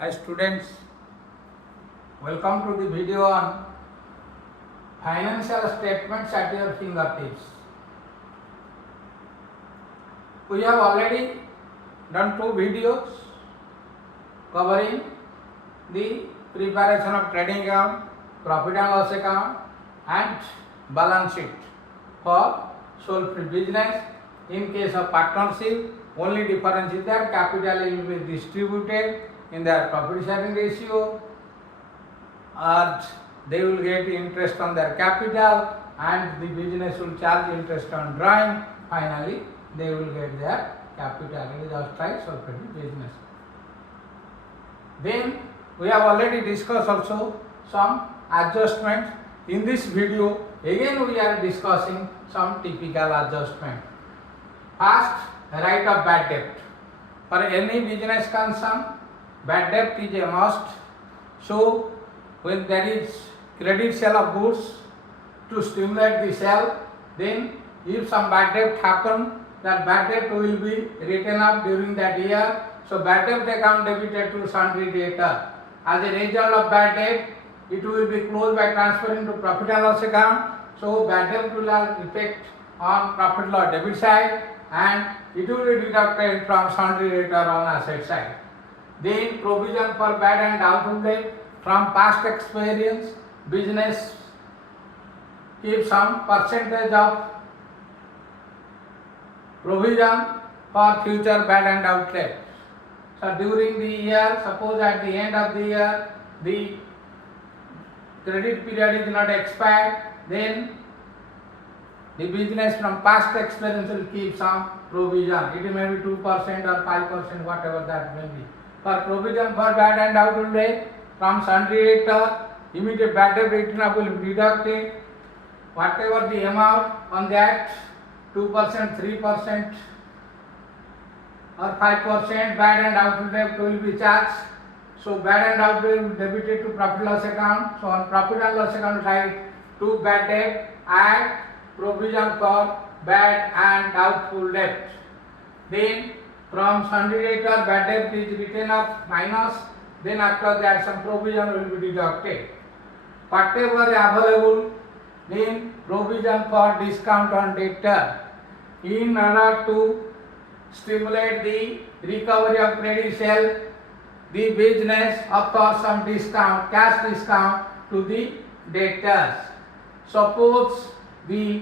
Hi students, welcome to the video on financial statements at your fingertips. We have already done two videos covering the preparation of trading account, profit and loss account and balance sheet for sole business. In case of partnership, only difference is that capital will be distributed in their profit sharing ratio and they will get interest on their capital and the business will charge interest on drawing. Finally, they will get their capital. It is a strike sole business. Then we have already discussed also some adjustments. In this video, again we are discussing some typical adjustment. First, right of bad debt. For any business concern, bad debt is a must. So, when there is credit sale of goods to stimulate the sale, then if some bad debt happen, that bad debt will be written up during that year. So, bad debt account debited to sundry debtor. As a result of bad debt, it will be closed by transferring to profit and loss account. So, bad debt will have effect on profit loss debit side and it will be deducted from sundry debtor on asset side. Then provision for bad and doubtful debt. From past experience, business keeps some percentage of provision for future bad and doubtful debt. So during the year, suppose at the end of the year, the credit period is not expired, then the business from past experience will keep some provision. It may be 2% or 5%, whatever that may be. For provision for bad and doubtful debt, from sundry debtor, immediate bad debt written up will be deducted. Whatever the amount on that, 2%, 3% or 5% bad and doubtful debt will be charged. So bad and doubtful debt will be debited to profit loss account. So on profit and loss account side, to bad debt add provision for bad and doubtful debt. Then from sundry debtor, bad debt is written up minus. Then after that some provision will be deducted. Whatever available, then provision for discount on debtor. In order to stimulate the recovery of credit sale, the business offers some discount, cash discount to the debtors. Suppose the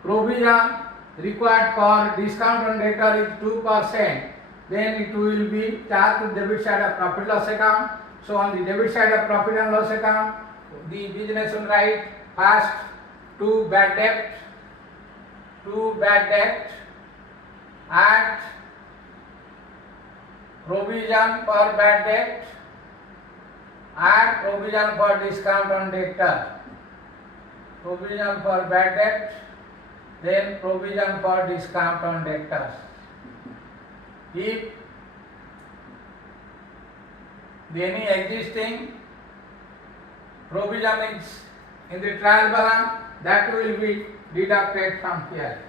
provision required for discount on debtor is 2%. Then it will be charged to debit side of profit loss account. So on the debit side of profit and loss account, the business will write first to bad debt and provision for bad debt and provision for discount on debtor. Provision for bad debt, then provision for discount on debtors. If any existing provision is in the trial balance, that will be deducted from here.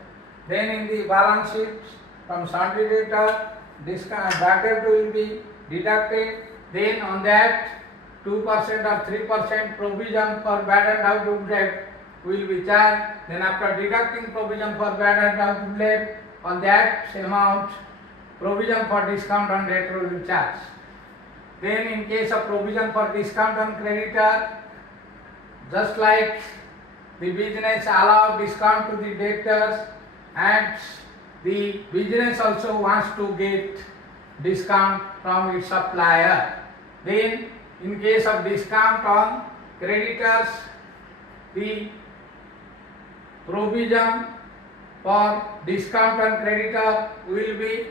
Then in the balance sheet, from sundry debtor, discount bad debt will be deducted. Then on that 2% or 3% provision for bad and doubtful debt will be charged. Then after deducting provision for bad and doubtful debt, on that amount provision for discount on debtor will be charged. Then in case of provision for discount on creditor, just like the business allow discount to the debtors and the business also wants to get discount from its supplier. Then in case of discount on creditors, the provision for discount on creditor will be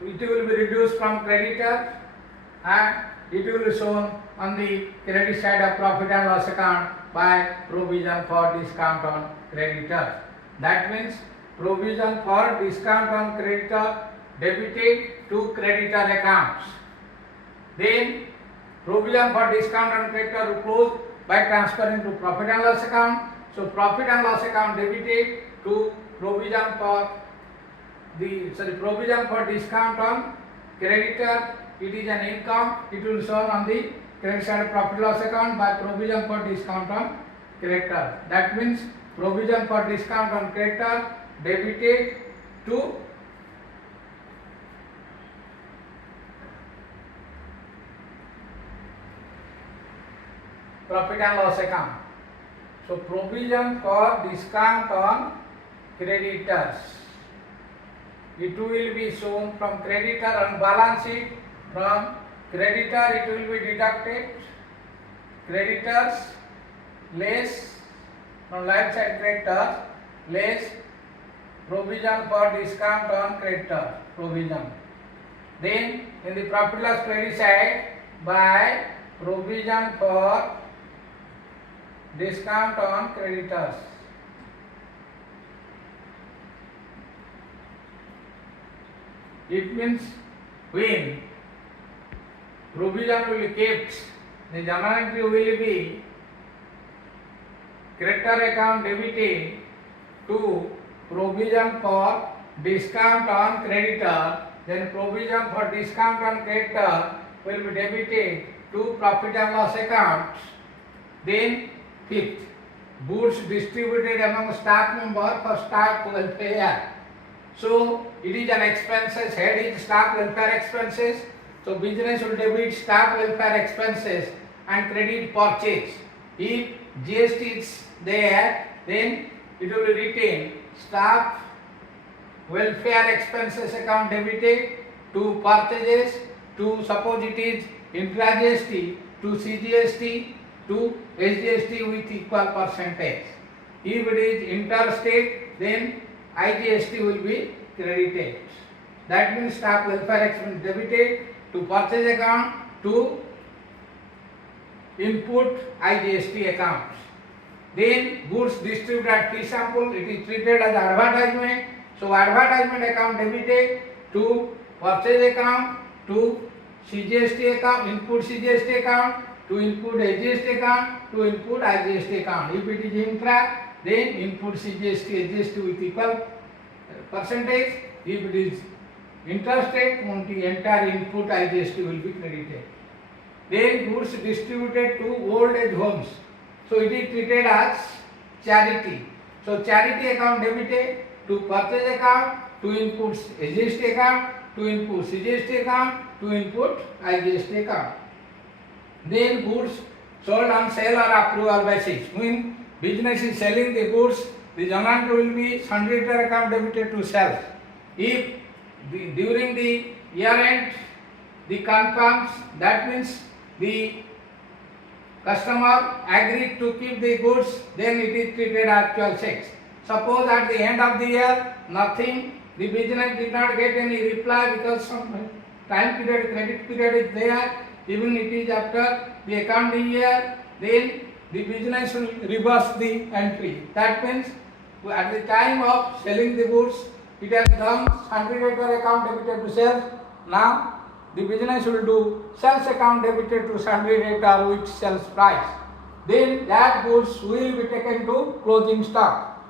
reduced from creditor and it will be shown on the credit side of profit and loss account by provision for discount on creditor. That means provision for discount on creditor debited to creditor accounts. Then provision for discount on creditor will close by transferring to profit and loss account. So profit and loss account debited to provision for discount on creditor, it is an income, it will shown on the credit side profit loss account by provision for discount on creditor. That means provision for discount on creditor debited to profit and loss account. So provision for discount on creditors, it will be shown from creditor on balance sheet. From creditor it will be deducted, creditors less, from life side creditors less provision for discount on creditor provision. Then in the profit loss credit side by provision for discount on creditors. It means when provision will be kept, the journal entry will be creditor account debited to provision for discount on creditor, then provision for discount on creditor will be debited to profit and loss account. Then fifth, goods distributed among staff member for staff welfare. So it is an expenses, head is staff welfare expenses. So business will debit staff welfare expenses and credit purchase. If GST is there, then it will retain staff welfare expenses account debited to purchases, to suppose it is intra GST, to CGST, to SGST with equal percentage. If it is interstate, then IGST will be credited. That means staff welfare expense debited to purchase account to input IGST accounts. Then goods distributed at fee sample, it is treated as advertisement. So advertisement account debited to purchase account to CGST account, input CGST account, to input SGST account, to input IGST account. If it is intra, then input CGST, SGST with equal percentage. If it is interstate, only entire input IGST will be credited. Then goods distributed to old age homes. So it is treated as charity. So charity account debited to purchase account, to input SGST account, to input CGST account, to input IGST account. Then goods sold on sale or approval basis. When business is selling the goods, the journal entry will be sundry debtor account debited to sales. If during the year end the confirms, that means the customer agreed to keep the goods, then it is treated as actual sales. Suppose at the end of the year nothing, the business did not get any reply because some time period, credit period is there, even it is after the accounting year, then the business will reverse the entry. That means at the time of selling the goods, it has done sundry debtor account debited to sales. Now the business will do sales account debited to sundry debtor with sales price. Then that goods will be taken to closing stock,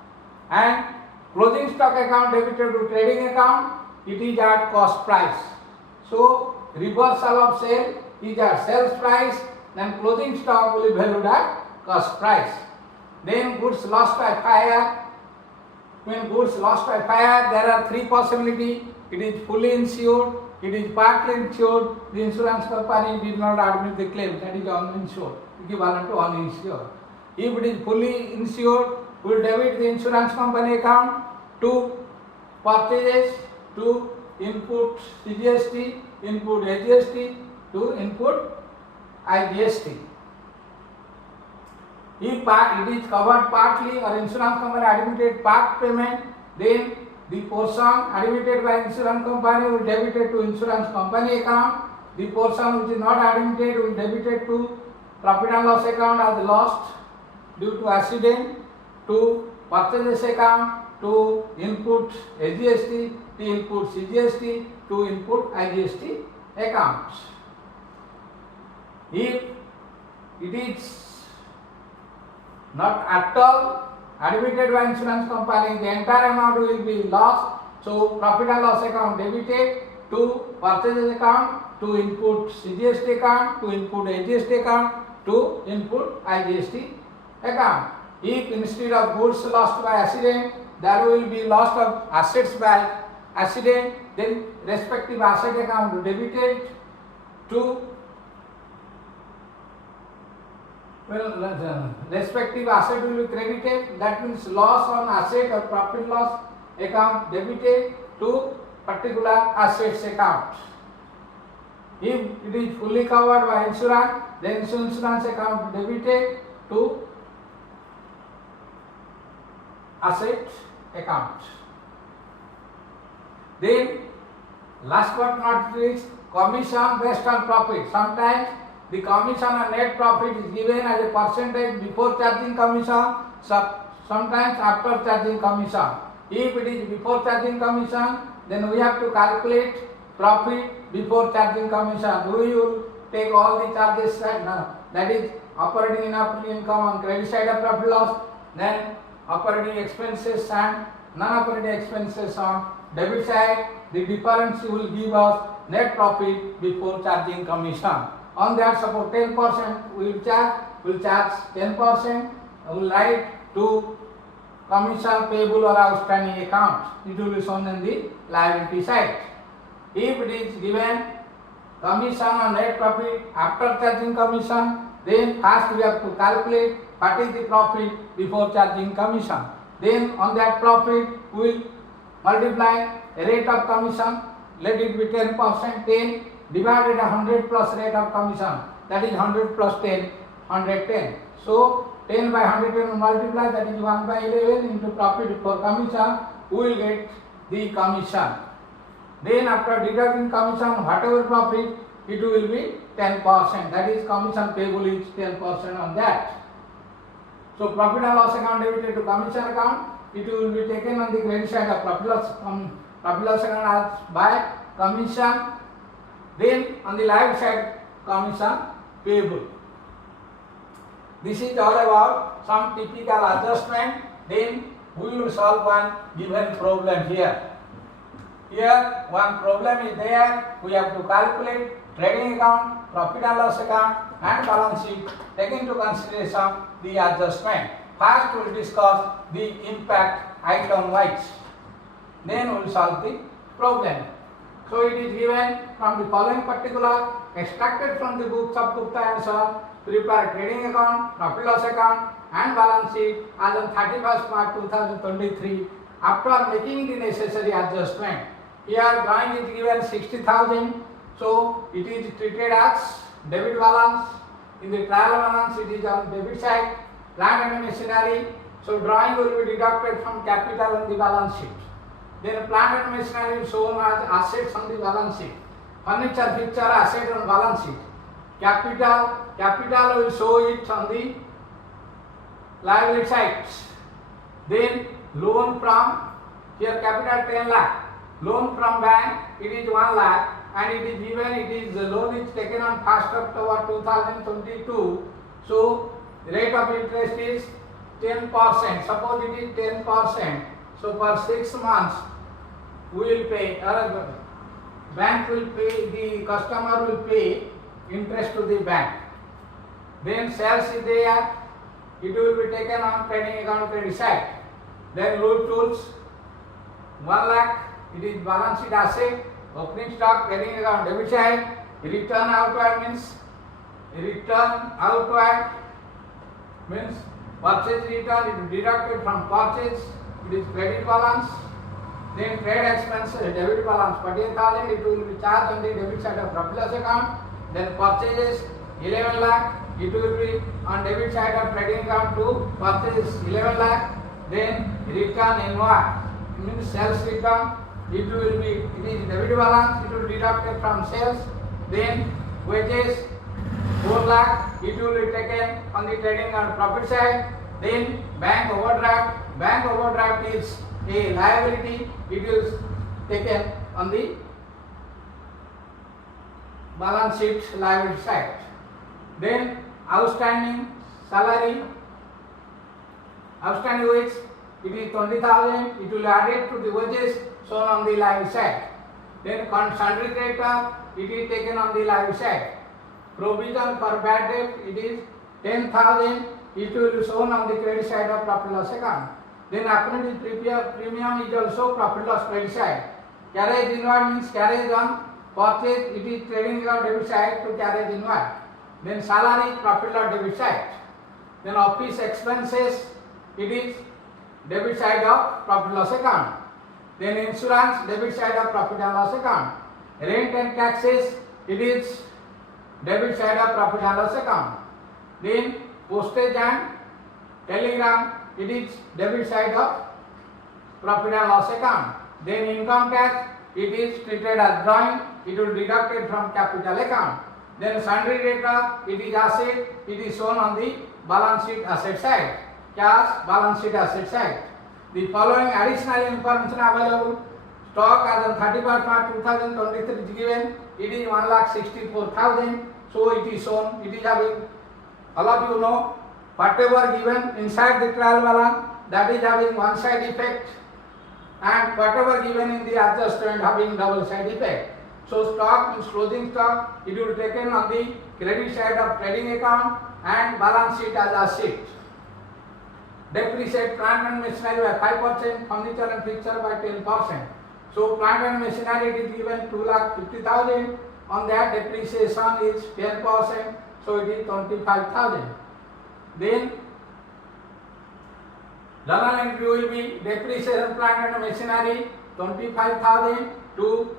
and closing stock account debited to trading account, it is at cost price. So reversal of sale is at sales price, then closing stock will be valued at cost price. Then goods lost by fire. When goods lost by fire, there are three possibilities. It is fully insured, it is partly insured, the insurance company did not admit the claim, that is uninsured, equivalent to uninsured. If it is fully insured, we will debit the insurance company account to purchases, to input CGST, input SGST, to input IGST. If it is covered partly or insurance company admitted part payment, then the portion admitted by insurance company will debited to insurance company account. The portion which is not admitted will debited to profit and loss account as lost due to accident, to purchases account, to input SGST, to input CGST, to input IGST accounts. If it is not at all admitted by insurance company, the entire amount will be lost. So profit and loss account debited to purchases account, to input CGST account, to input AGST account, to input IGST account. If instead of goods lost by accident, there will be loss of assets by accident, then respective asset account debited to respective asset will be credited, that means loss on asset or profit loss account debited to particular assets account. If it is fully covered by insurance, then insurance account debited to asset account. Then last but not least, commission based on profit. Sometimes the commission on net profit is given as a percentage before charging commission, sometimes after charging commission. If it is before charging commission, then we have to calculate profit before charging commission. We will take all the charges, that is operating income on credit side of profit loss, then operating expenses and non-operating expenses on debit side. The difference will give us net profit before charging commission. On that, suppose 10% we will charge 10%, we will write to commission payable or outstanding account. It will be shown in the liability side. If it is given commission on net profit after charging commission, then first we have to calculate what is the profit before charging commission. Then on that profit we will multiply a rate of commission, let it be 10%, 10 divided 100 plus rate of commission, that is 100 plus 10, 110. So 10 by 110 multiply, that is 1 by 11 into profit before commission, we will get the commission. Then after deducting commission, whatever profit, it will be 10%, that is commission payable is 10% on that. So profit and loss account debited to commission account, it will be taken on the credit side of profit loss account as by commission. Then on the liability side, commission payable. This is all about some typical adjustment. Then we will solve one given problem here. Here one problem is there. We have to calculate trading account, profit and loss account and balance sheet, taking into consideration the adjustment. First we will discuss the impact item wise. Then we will solve the problem. So it is given from the following particular, extracted from the books of Gupta and Son, prepare trading account, profit loss account and balance sheet as on 31st March 2023 after making the necessary adjustment. Here drawing is given 60,000, so it is treated as debit balance. In the trial balance it is on debit side, plant and machinery, so drawing will be deducted from capital on the balance sheet. Then plant and machinery is shown as assets on the balance sheet. Furniture, fixture, asset on balance sheet. Capital will show it on the liability side. Then loan from, here capital 10 lakh. Loan from bank, it is 1 lakh and it is given, the loan is taken on 1st October 2022. So rate of interest is 10%. Suppose it is 10%. So for 6 months we will pay, or bank will pay, the customer will pay interest to the bank. Then sales is there, it will be taken on trading account credit side. Then load tools 1 lakh, it is balance sheet asset. Opening stock trading account debit side. Return outward means purchase return, it is deducted from purchase, it is credit balance. Then trade expenses, debit balance 48,000, it will be charged on the debit side of profit loss account. Then purchases 11 lakh, it will be on debit side of trading account to purchase 11 lakh. Then return inward, it means sales return, it is debit balance, it will be deducted from sales. Then wages 4 lakh, it will be taken on the trading and profit side. Then bank overdraft is a liability, it is taken on the balance sheet liability side. Then outstanding salary, outstanding wage, it is 20,000, it will be added to the wages shown on the liability side. Then sundry creditor, it is taken on the live side. Provision for bad debt, it is 10,000, it will be shown on the credit side of profit loss account. Then apprentice premium is also profit loss credit side. Carriage inward means carriage on purchase, it is trading account debit side to carriage inward. Then salary, profit loss debit side. Then office expenses, it is debit side of profit loss account. Then insurance, debit side of profit and loss account. Rent and taxes, it is debit side of profit and loss account. Then postage and telegram, it is debit side of profit and loss account. Then income tax, it is treated as drawing, it will be deducted from capital account. Then sundry debtor, it is asset, it is shown on the balance sheet asset side. Cash, balance sheet asset side. The following additional information available. Stock as on 31st March 2023 is given, it is 1,64,000. So it is shown, it is having, all of you know, whatever given inside the trial balance, that is having one side effect, and whatever given in the adjustment having double side effect. So stock means closing stock, it will be taken on the credit side of trading account and balance sheet as asset. Depreciate plant and machinery by 5%, furniture and fixture by 10%. So plant and machinery it is given 2,50,000. On that depreciation is 10%, so it is 25,000. Then journal entry will be depreciation plant and machinery 25,000 to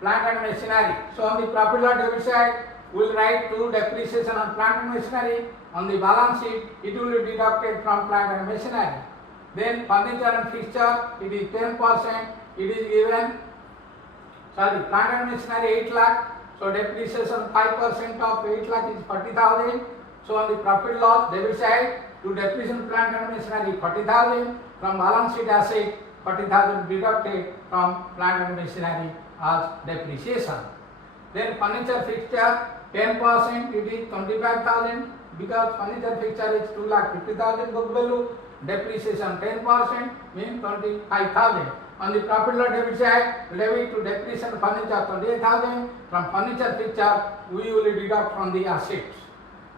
plant and machinery. So on the profit loss debit side, we will write to depreciation on plant and machinery. On the balance sheet, it will be deducted from plant and machinery. Then furniture and fixture, it is 10%. It is given, plant and machinery 8 lakh. So depreciation 5% of 8 lakh is 40,000. So on the profit loss debit side, to depreciation plant and machinery 40,000. From balance sheet asset, 40,000 deducted from plant and machinery as depreciation. Then furniture fixture 10%, it is 25,000. Because furniture fixture is 2,50,000 book value, depreciation 10% means 25,000. On the profit loss debit side, debit to depreciation furniture 28,000. From furniture fixture, we will deduct from the assets.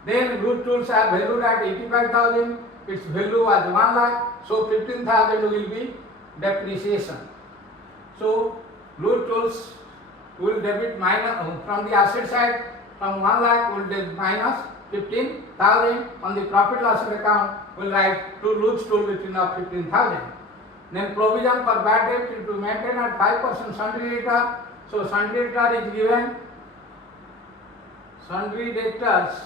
Then good tools are valued at 85,000. Its value was 1 lakh. So 15,000 will be depreciation. So good tools will debit minus from the asset side. From 1 lakh will debit minus 15,000. On the profit loss account, we will write to loose tool within of 15,000. Then provision for bad debt to maintain at 5% sundry debtor. So sundry debtor is given, sundry debtors,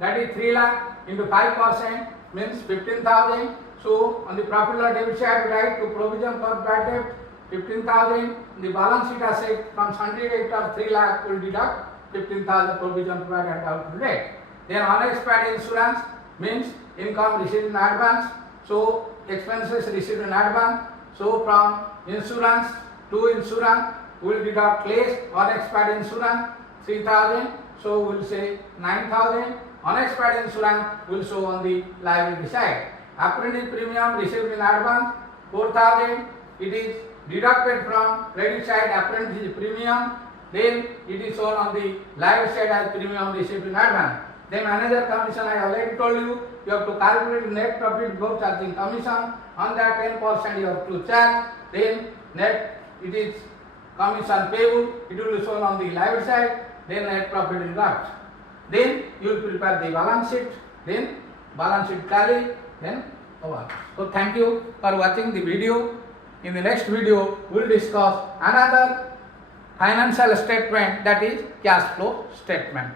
that is 3 lakh into 5% means 15,000. So on the profit loss debit side, we write to provision for bad debt 15,000. The balance sheet asset from sundry debtor 3 lakh will deduct 15,000 provision for bad debt rate. Then unexpired insurance means income received in advance. So expenses received in advance. So from insurance to insurance, we will deduct less unexpired insurance 3,000. So we will say 9,000. Unexpired insurance will show on the liability side. Apprentice premium received in advance 4,000. It is deducted from credit side apprentice premium. Then it is shown on the liability side as premium received in advance. Then manager commission, I already told you, you have to calculate net profit before charging commission. On that 10% you have to charge. Then net, it is commission payable, it will be shown on the liability side. Then net profit is got. Then you will prepare the balance sheet. Then balance sheet tally. Then over. So thank you for watching the video. In the next video, we will discuss another financial statement, that is cash flow statement.